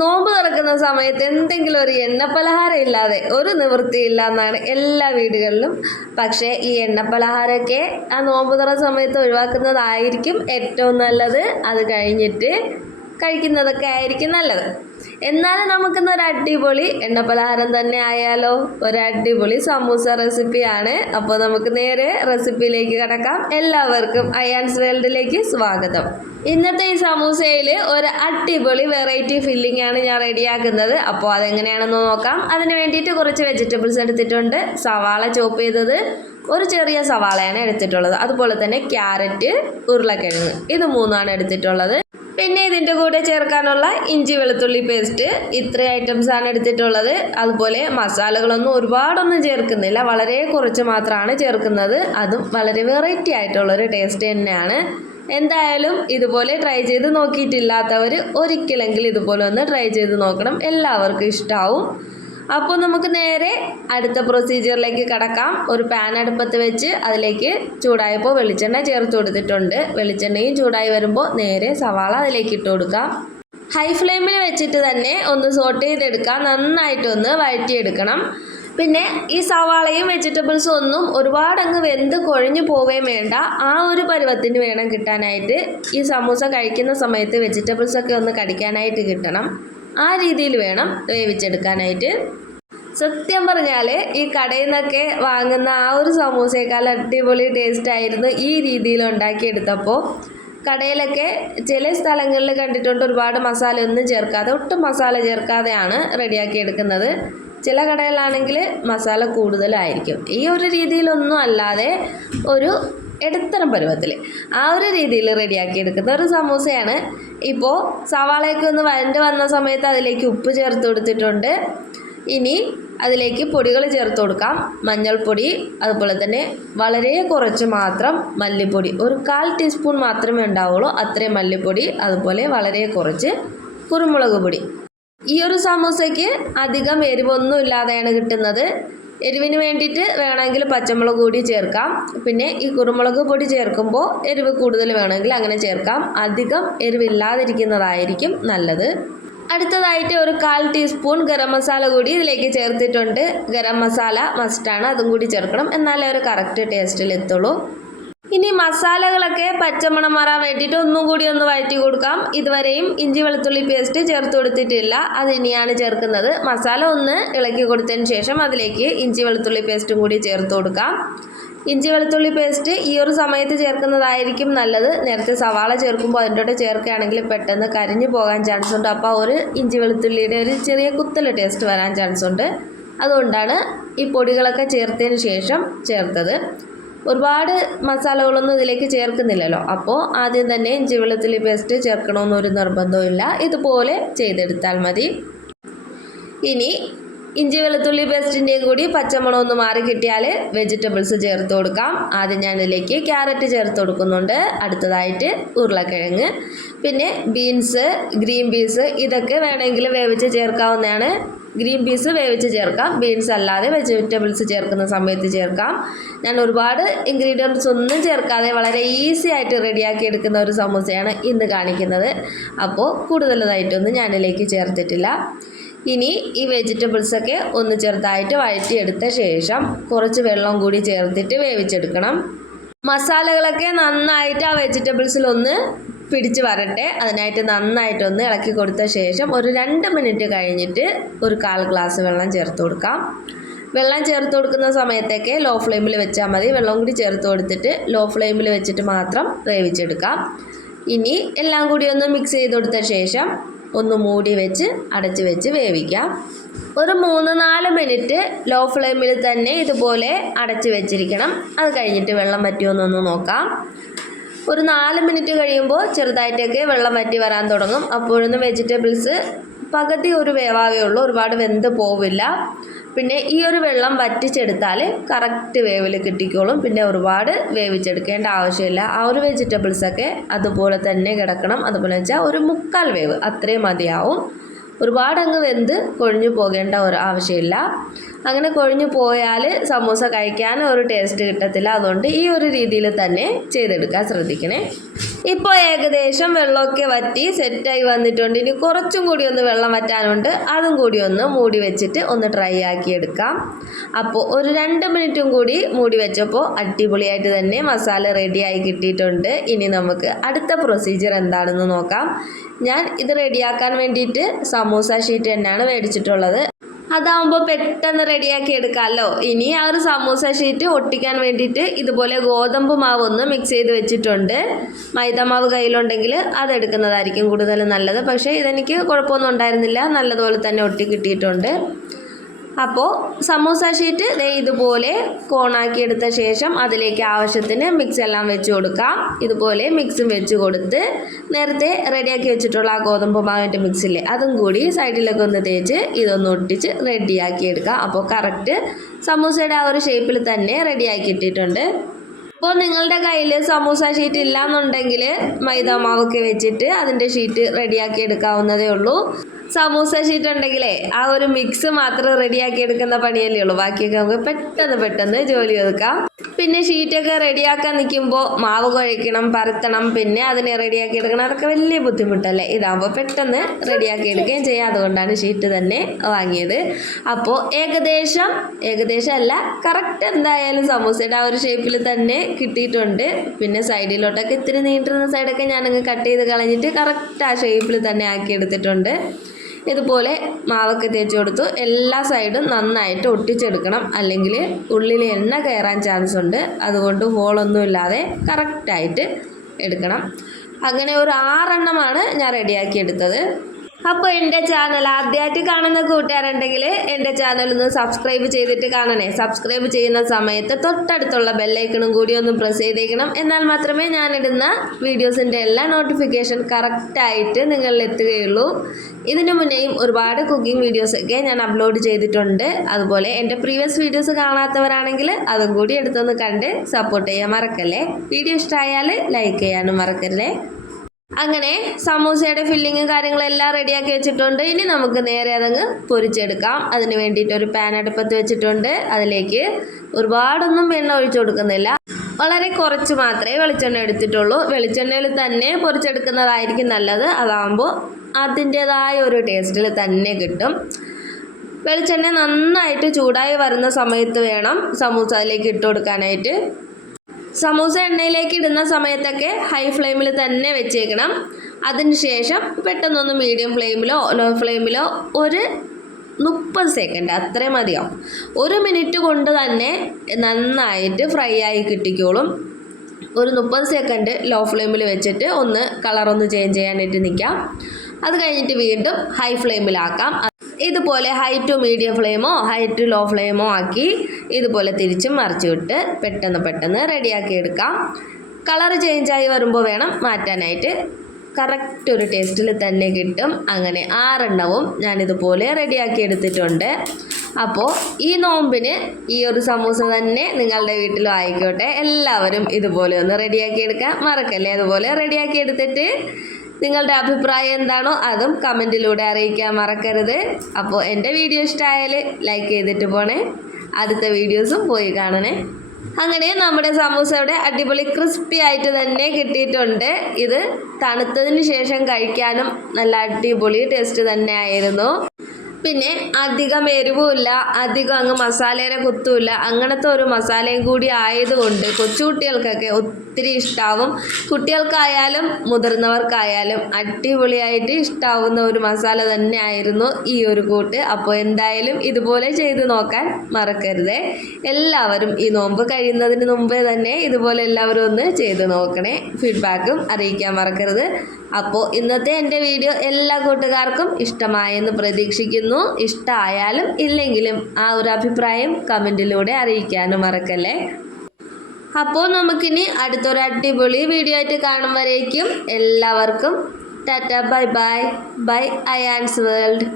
നോമ്പ് തുറക്കുന്ന സമയത്ത് എന്തെങ്കിലും ഒരു എണ്ണപ്പലഹാരം ഇല്ലാതെ ഒരു നിവൃത്തിയില്ല എന്നാണ് എല്ലാ വീടുകളിലും. പക്ഷേ ഈ എണ്ണപ്പലഹാരമൊക്കെ ആ നോമ്പ് തുറ സമയത്ത് ഒഴിവാക്കുന്നതായിരിക്കും ഏറ്റവും നല്ലത്. അത് കഴിഞ്ഞിട്ട് കഴിക്കുന്നതൊക്കെ ആയിരിക്കും നല്ലത്. എന്നാലും നമുക്കിന്ന് ഒരു അടിപൊളി എണ്ണപ്പലഹാരം തന്നെ ആയാലോ? ഒരു അടിപൊളി സമൂസ റെസിപ്പിയാണ് അപ്പോൾ നമുക്ക് നേരെ റെസിപ്പിയിലേക്ക് കടക്കാം. എല്ലാവർക്കും അയാൻസ് വേൾഡിലേക്ക് സ്വാഗതം. ഇന്നത്തെ ഈ സമൂസയിൽ ഒരു അടിപൊളി വെറൈറ്റി ഫില്ലിംഗ് ആണ് ഞാൻ റെഡിയാക്കുന്നത്. അപ്പോൾ അതെങ്ങനെയാണെന്ന് നോക്കാം. അതിന് വേണ്ടിയിട്ട് കുറച്ച് വെജിറ്റബിൾസ് എടുത്തിട്ടുണ്ട്. സവാള ചോപ്പ് ചെയ്തത് ഒരു ചെറിയ സവാളയാണ് എടുത്തിട്ടുള്ളത്. അതുപോലെ തന്നെ ക്യാരറ്റ് ഉരുളക്കിഴങ്ങ് ഇത് മൂന്നാണ് എടുത്തിട്ടുള്ളത്. പിന്നെ ഇതിന്റെ കൂടെ ചേർക്കാനുള്ള ഇഞ്ചി വെളുത്തുള്ളി പേസ്റ്റ് ഇത്രയും ഐറ്റംസാണ് എടുത്തിട്ടുള്ളത്. അതുപോലെ മസാലകളൊന്നും ഒരുപാടൊന്നും ചേർക്കുന്നില്ല. വളരെ കുറച്ച് മാത്രമാണ് ചേർക്കുന്നത്. അതും വളരെ വെറൈറ്റി ആയിട്ടുള്ളൊരു ടേസ്റ്റ് തന്നെയാണ്. എന്തായാലും ഇതുപോലെ ട്രൈ ചെയ്ത് നോക്കിയിട്ടില്ലാത്തവർ ഒരിക്കലെങ്കിലും ഇതുപോലെ ഒന്ന് ട്രൈ ചെയ്ത് നോക്കണം. എല്ലാവർക്കും ഇഷ്ടമാവും അപ്പോൾ നമുക്ക് നേരെ അടുത്ത പ്രൊസീജിയറിലേക്ക് കടക്കാം. ഒരു പാൻ അടുപ്പത്ത് വെച്ച് അതിലേക്ക് ചൂടായപ്പോൾ വെളിച്ചെണ്ണ ചേർത്ത് കൊടുത്തിട്ടുണ്ട്. വെളിച്ചെണ്ണയും ചൂടായി വരുമ്പോൾ നേരെ സവാള അതിലേക്ക് ഇട്ട് കൊടുക്കാം. ഹൈ ഫ്ലെയിമിൽ വെച്ചിട്ട് തന്നെ ഒന്ന് സോട്ട് ചെയ്തെടുക്കാം. നന്നായിട്ടൊന്ന് വഴറ്റിയെടുക്കണം. പിന്നെ ഈ സവാളയും വെജിറ്റബിൾസും ഒന്നും ഒരുപാട് അങ്ങ് വെന്ത് കുഴഞ്ഞു പോവുകയും വേണ്ട. ആ ഒരു പരുവത്തിന് വേണം കിട്ടാനായിട്ട്. ഈ സമൂസ കഴിക്കുന്ന സമയത്ത് വെജിറ്റബിൾസൊക്കെ ഒന്ന് കടിക്കാനായിട്ട് കിട്ടണം. ആ രീതിയിൽ വേണം വേവിച്ചെടുക്കാനായിട്ട്. സത്യം പറഞ്ഞാൽ ഈ കടയിൽ നിന്നൊക്കെ വാങ്ങുന്ന ആ ഒരു സമൂസയേക്കാൾ അടിപൊളി ടേസ്റ്റ് ആയിരുന്നു ഈ രീതിയിൽ ഉണ്ടാക്കിയെടുത്തപ്പോൾ. കടയിലൊക്കെ ചില സ്ഥലങ്ങളിൽ കണ്ടിട്ടുണ്ട് ഒരുപാട് മസാല ഒന്നും ചേർക്കാതെ ഒട്ടും മസാല ചേർക്കാതെയാണ് റെഡിയാക്കി എടുക്കുന്നത്. ചില കടയിലാണെങ്കിൽ മസാല കൂടുതലായിരിക്കും. ഈ ഒരു രീതിയിലൊന്നും അല്ലാതെ ഒരു എടുത്തരം പരുവത്തിൽ ആ ഒരു രീതിയിൽ റെഡിയാക്കി എടുക്കുന്ന ഒരു സമൂസയാണ്. ഇപ്പോൾ സവാളയൊക്കെ ഒന്ന് വരണ്ട് വന്ന സമയത്ത് അതിലേക്ക് ഉപ്പ് ചേർത്ത് കൊടുത്തിട്ടുണ്ട്. ഇനി അതിലേക്ക് പൊടികൾ ചേർത്ത് കൊടുക്കാം. മഞ്ഞൾപ്പൊടി അതുപോലെ തന്നെ വളരെ കുറച്ച് മാത്രം മല്ലിപ്പൊടി. ഒരു കാൽ ടീസ്പൂൺ മാത്രമേ ഉണ്ടാവുള്ളൂ. അത്രയും മല്ലിപ്പൊടി അതുപോലെ വളരെ കുറച്ച് കുരുമുളക് പൊടി. ഈ ഒരു സമൂസയ്ക്ക് അധികം എരിവൊന്നും ഇല്ലാതെയാണ് കിട്ടുന്നത്. എരിവിന് വേണ്ടിയിട്ട് വേണമെങ്കിൽ പച്ചമുളക് കൂടി ചേർക്കാം. പിന്നെ ഈ കുരുമുളക് പൊടി ചേർക്കുമ്പോൾ എരിവ് കൂടുതൽ വേണമെങ്കിൽ അങ്ങനെ ചേർക്കാം. അധികം എരിവില്ലാതിരിക്കുന്നതായിരിക്കും നല്ലത്. അടുത്തതായിട്ട് ഒരു കാൽ ടീസ്പൂൺ ഗരം മസാല കൂടി ഇതിലേക്ക് ചേർത്തിട്ടുണ്ട്. ഗരം മസാല മസ്റ്റാണ് അതും കൂടി ചേർക്കണം. എന്നാലേ ഒരു കറക്റ്റ് ടേസ്റ്റിൽ എത്തുള്ളൂ. ഇനി മസാലകളൊക്കെ പച്ചമണം മാറാൻ വേണ്ടിയിട്ട് ഒന്നും കൂടി ഒന്ന് വഴറ്റി കൊടുക്കാം. ഇതുവരെയും ഇഞ്ചി വെളുത്തുള്ളി പേസ്റ്റ് ചേർത്ത് കൊടുത്തിട്ടില്ല. അത് ഇനിയാണ് ചേർക്കുന്നത്. മസാല ഒന്ന് ഇളക്കി കൊടുത്തതിന് ശേഷം അതിലേക്ക് ഇഞ്ചി വെളുത്തുള്ളി പേസ്റ്റും കൂടി ചേർത്ത് കൊടുക്കാം. ഇഞ്ചി വെളുത്തുള്ളി പേസ്റ്റ് ഈ ഒരു സമയത്ത് ചേർക്കുന്നതായിരിക്കും നല്ലത്. നേരത്തെ സവാള ചേർക്കുമ്പോൾ അതിന്റെ ചേർക്കുകയാണെങ്കിൽ പെട്ടെന്ന് കരിഞ്ഞു പോകാൻ ചാൻസ് ഉണ്ട്. അപ്പോൾ ഒരു ഇഞ്ചി വെളുത്തുള്ളിയുടെ ഒരു ചെറിയ കുത്തൽ ടേസ്റ്റ് വരാൻ ചാൻസ് ഉണ്ട്. അതുകൊണ്ടാണ് ഈ പൊടികളൊക്കെ ചേർത്തതിന് ശേഷം ചേർത്തത്. ഒരുപാട് മസാലകളൊന്നും ഇതിലേക്ക് ചേർക്കുന്നില്ലല്ലോ. അപ്പോൾ ആദ്യം തന്നെ ഇഞ്ചി വെളുത്തുള്ളി പേസ്റ്റ് ചേർക്കണമെന്നൊരു നിർബന്ധമില്ല ഇതുപോലെ ചെയ്തെടുത്താൽ മതി. ഇനി ഇഞ്ചി വെളുത്തുള്ളി പേസ്റ്റിന്റെയും കൂടി പച്ചമുളക് ഒന്ന് മാറി കിട്ടിയാൽ വെജിറ്റബിൾസ് ചേർത്ത് കൊടുക്കാം. ആദ്യം ഞാൻ ഇതിലേക്ക് ക്യാരറ്റ് ചേർത്ത് കൊടുക്കുന്നുണ്ട്. അടുത്തതായിട്ട് ഉരുളക്കിഴങ്ങ്. പിന്നെ ബീൻസ് ഗ്രീൻ പീസ് ഇതൊക്കെ വേണമെങ്കിൽ വേവിച്ച് ചേർക്കാവുന്നതാണ്. ഗ്രീൻ പീസ് വേവിച്ച് ചേർക്കാം. ബീൻസ് അല്ലാതെ വെജിറ്റബിൾസ് ചേർക്കുന്ന സമയത്ത് ചേർക്കാം. ഞാൻ ഒരുപാട് ഇൻഗ്രീഡിയൻസ് ഒന്നും ചേർക്കാതെ വളരെ ഈസി ആയിട്ട് റെഡിയാക്കി എടുക്കുന്ന ഒരു സമൂസയാണ് ഇന്ന് കാണിക്കുന്നത്. അപ്പോൾ കൂടുതലതായിട്ടൊന്നും ഞാനിലേക്ക് ചേർത്തിട്ടില്ല. ഇനി ഈ വെജിറ്റബിൾസൊക്കെ ഒന്ന് ചെറുതായിട്ട് വഴറ്റിയെടുത്ത ശേഷം കുറച്ച് വെള്ളം കൂടി ചേർത്തിട്ട് വേവിച്ചെടുക്കണം. മസാലകളൊക്കെ നന്നായിട്ട് ആ വെജിറ്റബിൾസിലൊന്ന് പിടിച്ച് വരട്ടെ. അതിനായിട്ട് നന്നായിട്ടൊന്ന് ഇളക്കി കൊടുത്ത ശേഷം ഒരു രണ്ട് മിനിറ്റ് കഴിഞ്ഞിട്ട് ഒരു കാൽ ഗ്ലാസ് വെള്ളം ചേർത്ത് കൊടുക്കാം. വെള്ളം ചേർത്ത് കൊടുക്കുന്ന സമയത്തൊക്കെ ലോ ഫ്ലെയിമിൽ വെച്ചാൽ മതി. വെള്ളം കൂടി ചേർത്ത് കൊടുത്തിട്ട് ലോ ഫ്ലെയിമിൽ വെച്ചിട്ട് മാത്രം വേവിച്ചെടുക്കാം. ഇനി എല്ലാം കൂടി ഒന്ന് മിക്സ് ചെയ്ത് കൊടുത്ത ശേഷം ഒന്ന് മൂടി വെച്ച് അടച്ച് വെച്ച് വേവിക്കാം. ഒരു മൂന്ന് നാല് മിനിറ്റ് ലോ ഫ്ലെയിമിൽ തന്നെ ഇതുപോലെ അടച്ച് വെച്ചിരിക്കണം. അത് കഴിഞ്ഞിട്ട് വെള്ളം പറ്റുമോയെന്നൊന്ന് നോക്കാം. ഒരു നാല് മിനിറ്റ് കഴിയുമ്പോൾ ചെറുതായിട്ടൊക്കെ വെള്ളം വറ്റി വരാൻ തുടങ്ങും. അപ്പോഴൊന്നും വെജിറ്റബിൾസ് പകുതി ഒരു വേവാകേ ഉള്ളൂ ഒരുപാട് വെന്ത് പോവില്ല. പിന്നെ ഈ ഒരു വെള്ളം വറ്റിച്ചെടുത്താൽ കറക്റ്റ് വേവിൽ കിട്ടിക്കോളും. പിന്നെ ഒരുപാട് വേവിച്ചെടുക്കേണ്ട ആവശ്യമില്ല. ആ ഒരു വെജിറ്റബിൾസൊക്കെ അതുപോലെ തന്നെ കിടക്കണം. അതുപോലെ വെച്ചാൽ ഒരു മുക്കാൽ വേവ് അത്രയും മതിയാവും. ഒരുപാട് അങ്ങ് വെന്ത് കൊഴിഞ്ഞു പോകേണ്ട ഒരു ആവശ്യമില്ല. അങ്ങനെ കൊഴിഞ്ഞു പോയാൽ സമൂസ കഴിക്കാൻ ഒരു ടേസ്റ്റ് കിട്ടത്തില്ല. അതുകൊണ്ട് ഈ ഒരു രീതിയിൽ തന്നെ ചെയ്തെടുക്കാൻ ശ്രദ്ധിക്കണേ. ഇപ്പോൾ ഏകദേശം വെള്ളമൊക്കെ വറ്റി സെറ്റായി വന്നിട്ടുണ്ട്. ഇനി കുറച്ചും കൂടി ഒന്ന് വെള്ളം വറ്റാനുണ്ട്. അതും കൂടി ഒന്ന് മൂടി വെച്ചിട്ട് ഒന്ന് ഡ്രൈ ആക്കി എടുക്കാം. അപ്പോൾ ഒരു രണ്ട് മിനിറ്റും കൂടി മൂടി വെച്ചപ്പോൾ അടിപൊളിയായിട്ട് തന്നെ മസാല റെഡിയായി കിട്ടിയിട്ടുണ്ട്. ഇനി നമുക്ക് അടുത്ത പ്രൊസീജിയർ എന്താണെന്ന് നോക്കാം. ഞാൻ ഇത് റെഡിയാക്കാൻ വേണ്ടിയിട്ട് സമൂസ ഷീറ്റ് തന്നെയാണ് മേടിച്ചിട്ടുള്ളത്. അതാവുമ്പോൾ പെട്ടെന്ന് റെഡിയാക്കി എടുക്കാമല്ലോ ഇനി ആ ഒരു സമൂസ ഷീറ്റ് ഒട്ടിക്കാൻ വേണ്ടിയിട്ട് ഇതുപോലെ ഗോതമ്പ് മാവ് ഒന്ന് മിക്സ് ചെയ്ത് വെച്ചിട്ടുണ്ട്. മൈദ മാവ് കയ്യിലുണ്ടെങ്കിൽ അതെടുക്കുന്നതായിരിക്കും കൂടുതൽ നല്ലത്. പക്ഷേ ഇതെനിക്ക് കുഴപ്പമൊന്നും ഉണ്ടായിരുന്നില്ല. നല്ലതുപോലെ തന്നെ ഒട്ടി കിട്ടിയിട്ടുണ്ട്. അപ്പോൾ സമൂസ ഷീറ്റ് ദേ ഇതുപോലെ കോണാക്കി എടുത്ത ശേഷം അതിലേക്ക് ആവശ്യത്തിന് മിക്സ് എല്ലാം വെച്ച് കൊടുക്കാം. ഇതുപോലെ മിക്സും വെച്ച് കൊടുത്ത് നേരത്തെ റെഡിയാക്കി വെച്ചിട്ടുള്ള ആ ഗോതമ്പ് മാവിന്റെ മിക്സില്ലേ അതും കൂടി സൈഡിലൊക്കെ ഒന്ന് തേച്ച് ഇതൊന്ന് ഒട്ടിച്ച് റെഡിയാക്കി എടുക്കാം. അപ്പോൾ കറക്റ്റ് സമൂസയുടെ ആ ഒരു ഷേപ്പിൽ തന്നെ റെഡിയാക്കി ഇട്ടിട്ടുണ്ട് ഇപ്പോൾ നിങ്ങളുടെ കയ്യിൽ സമൂസ ഷീറ്റ് ഇല്ല എന്നുണ്ടെങ്കിൽ മൈദ മാവൊക്കെ വെച്ചിട്ട് അതിന്റെ ഷീറ്റ് റെഡിയാക്കി എടുക്കാവുന്നതേ ഉള്ളൂ. സമൂസ ഷീറ്റ് ഉണ്ടെങ്കിലേ ആ ഒരു മിക്സ് മാത്രം റെഡിയാക്കി എടുക്കുന്ന പണിയല്ലേ ഉള്ളൂ. ബാക്കിയൊക്കെ നമുക്ക് പെട്ടെന്ന് പെട്ടെന്ന് ജോലി ഒതുക്കാം. പിന്നെ ഷീറ്റൊക്കെ റെഡിയാക്കാൻ നിൽക്കുമ്പോൾ മാവ് കുഴക്കണം പരത്തണം പിന്നെ അതിനെ റെഡിയാക്കി എടുക്കണം. അതൊക്കെ വലിയ ബുദ്ധിമുട്ടല്ലേ? ഇതാകുമ്പോൾ പെട്ടെന്ന് റെഡിയാക്കി എടുക്കുകയും ചെയ്യാം. അതുകൊണ്ടാണ് ഷീറ്റ് തന്നെ വാങ്ങിയത്. അപ്പോൾ ഏകദേശം ഏകദേശം അല്ല കറക്റ്റ് എന്തായാലും സമൂസയുടെ ആ ഒരു ഷേപ്പിൽ തന്നെ കിട്ടിയിട്ടുണ്ട്. പിന്നെ സൈഡിലോട്ടൊക്കെ ഇത്തിരി നീണ്ടിരുന്ന സൈഡൊക്കെ ഞാനങ്ങ് കട്ട് ചെയ്ത് കളഞ്ഞിട്ട് കറക്റ്റ് ആ ഷേപ്പിൽ തന്നെ ആക്കി എടുത്തിട്ടുണ്ട്. ഇതുപോലെ മാവൊക്കെ തേച്ച് കൊടുത്ത്. എല്ലാ സൈഡും നന്നായിട്ട് ഒട്ടിച്ചെടുക്കണം. അല്ലെങ്കിൽ ഉള്ളിൽ എണ്ണ കയറാൻ ചാൻസ് ഉണ്ട്. അതുകൊണ്ട് ഹോളൊന്നുമില്ലാതെ കറക്റ്റായിട്ട് എടുക്കണം. അങ്ങനെ ഒരു ആറെണ്ണമാണ് ഞാൻ റെഡിയാക്കി എടുത്തത്. അപ്പോൾ എന്റെ ചാനൽ ആദ്യമായിട്ട് കാണുന്ന കൂട്ടുകാരുണ്ടെങ്കിൽ എന്റെ ചാനൽ ഒന്ന് സബ്സ്ക്രൈബ് ചെയ്തിട്ട് കാണണേ. സബ്സ്ക്രൈബ് ചെയ്യുന്ന സമയത്ത് തൊട്ടടുത്തുള്ള ബെല്ലൈക്കണും കൂടി ഒന്ന് പ്രസ് ചെയ്തേക്കണം. എന്നാൽ മാത്രമേ ഞാനിടുന്ന വീഡിയോസിന്റെ എല്ലാ നോട്ടിഫിക്കേഷൻ കറക്റ്റായിട്ട് നിങ്ങളിൽ എത്തുകയുള്ളൂ. ഇതിനു മുന്നേയും ഒരുപാട് കുക്കിംഗ് വീഡിയോസ് വീഡിയോസൊക്കെ ഞാൻ അപ്ലോഡ് ചെയ്തിട്ടുണ്ട്. അതുപോലെ എന്റെ പ്രീവിയസ് വീഡിയോസ് കാണാത്തവരാണെങ്കിൽ അതും കൂടി എടുത്തൊന്ന് കണ്ട് സപ്പോർട്ട് ചെയ്യാൻ മറക്കല്ലേ? വീഡിയോ ഇഷ്ടമായാൽ ലൈക്ക് ചെയ്യാനും മറക്കല്ലേ? അങ്ങനെ സമൂസയുടെ ഫില്ലിങ്ങും കാര്യങ്ങളെല്ലാം റെഡിയാക്കി വെച്ചിട്ടുണ്ട്. ഇനി നമുക്ക് നേരെ അതങ്ങ് പൊരിച്ചെടുക്കാം. അതിന് വേണ്ടിയിട്ട് ഒരു പാൻ അടുപ്പത്ത് വെച്ചിട്ടുണ്ട്. അതിലേക്ക് ഒരുപാടൊന്നും എണ്ണ ഒഴിച്ചു കൊടുക്കുന്നില്ല. വളരെ കുറച്ച് മാത്രമേ വെളിച്ചെണ്ണ എടുത്തിട്ടുള്ളൂ. വെളിച്ചെണ്ണയിൽ തന്നെ പൊരിച്ചെടുക്കുന്നതായിരിക്കും നല്ലത്. അതാകുമ്പോൾ അതിന്റേതായ ഒരു ടേസ്റ്റിൽ തന്നെ കിട്ടും. വെളിച്ചെണ്ണ നന്നായിട്ട് ചൂടായി വരുന്ന സമയത്ത് വേണം സമൂസ അതിലേക്ക് ഇട്ട് കൊടുക്കാനായിട്ട്. സമൂസ എണ്ണയിലേക്ക് ഇടുന്ന സമയത്തൊക്കെ ഹൈ ഫ്ലെയിമിൽ തന്നെ വെച്ചേക്കണം. അതിനുശേഷം പെട്ടെന്നൊന്ന് മീഡിയം ഫ്ലെയിമിലോ ലോ ഫ്ലെയിമിലോ ഒരു മുപ്പത് സെക്കൻഡ് അത്രയും മതിയാവും. ഒരു മിനിറ്റ് കൊണ്ട് തന്നെ നന്നായിട്ട് ഫ്രൈ ആയി കിട്ടിക്കോളും. ഒരു മുപ്പത് സെക്കൻഡ് ലോ ഫ്ലെയിമിൽ വെച്ചിട്ട് ഒന്ന് കളറൊന്ന് ചേഞ്ച് ചെയ്യാനായിട്ട് നിൽക്കാം അത് കഴിഞ്ഞിട്ട് വീണ്ടും ഹൈ ഫ്ലെയിമിലാക്കാം ഇതുപോലെ ഹൈ ടു മീഡിയം ഫ്ലെയിമോ ഹൈ ടു ലോ ഫ്ലെയിമോ ആക്കി ഇതുപോലെ തിരിച്ചും മറിച്ച് വിട്ട് പെട്ടെന്ന് പെട്ടെന്ന് റെഡിയാക്കി എടുക്കാം. കളർ ചേഞ്ചായി വരുമ്പോൾ വേണം മാറ്റാനായിട്ട്. കറക്റ്റ് ഒരു ടേസ്റ്റിൽ തന്നെ കിട്ടും. അങ്ങനെ ആറെണ്ണവും ഞാനിതുപോലെ റെഡിയാക്കി എടുത്തിട്ടുണ്ട്. അപ്പോൾ ഈ നോമ്പിന് ഈ ഒരു സമൂസ തന്നെ നിങ്ങളുടെ വീട്ടിലും ആയിക്കോട്ടെ. എല്ലാവരും ഇതുപോലെ ഒന്ന് റെഡിയാക്കി എടുക്കാൻ മറക്കല്ലേ അതുപോലെ റെഡിയാക്കി എടുത്തിട്ട്? നിങ്ങളുടെ അഭിപ്രായം എന്താണോ അതും കമന്റിലൂടെ അറിയിക്കാൻ മറക്കരുത്. അപ്പോൾ എന്റെ വീഡിയോ ഇഷ്ടമായാൽ ലൈക്ക് ചെയ്തിട്ട് പോണേ. അടുത്ത വീഡിയോസും പോയി കാണണേ. അങ്ങനെ നമ്മുടെ സമൂസ അടിപൊളി ക്രിസ്പി ആയിട്ട് തന്നെ കിട്ടിയിട്ടുണ്ട്. ഇത് തണുത്തതിന് ശേഷം കഴിക്കാനും നല്ല അടിപൊളി ടേസ്റ്റ് തന്നെ ആയിരുന്നു. പിന്നെ അധികം എരിവുമില്ല അധികം അങ്ങ് മസാലേനെ കുത്തുമില്ല. അങ്ങനത്തെ ഒരു മസാലയും കൂടി ആയതുകൊണ്ട് കൊച്ചുകുട്ടികൾക്കൊക്കെ ഒത്തിരി ഇഷ്ടാവും. കുട്ടികൾക്കായാലും മുതിർന്നവർക്കായാലും അടിപൊളിയായിട്ട് ഇഷ്ടാവുന്ന ഒരു മസാല തന്നെ ആയിരുന്നു ഈ ഒരു കൂട്ട്. അപ്പോൾ എന്തായാലും ഇതുപോലെ ചെയ്ത് നോക്കാൻ മറക്കരുതേ. എല്ലാവരും ഈ നോമ്പ് കഴിയുന്നതിന് മുമ്പേ തന്നെ ഇതുപോലെ എല്ലാവരും ഒന്ന് ചെയ്ത് നോക്കണേ. ഫീഡ്ബാക്കും അറിയിക്കാൻ മറക്കരുത്. അപ്പോൾ ഇന്നത്തെ എന്റെ വീഡിയോ എല്ലാ കൂട്ടുകാർക്കും ഇഷ്ടമായെന്ന് പ്രതീക്ഷിക്കുന്നു. ഇഷ്ടമായാലും ഇല്ലെങ്കിലും ആ ഒരു അഭിപ്രായം കമന്റിലൂടെ അറിയിക്കാനും മറക്കല്ലേ? അപ്പോൾ നമുക്കിനി അടുത്തൊരു അടിപൊളി വീഡിയോ ആയിട്ട് കാണും വരേക്കും. എല്ലാവർക്കും tata bye bye. Bye Ayaan's world.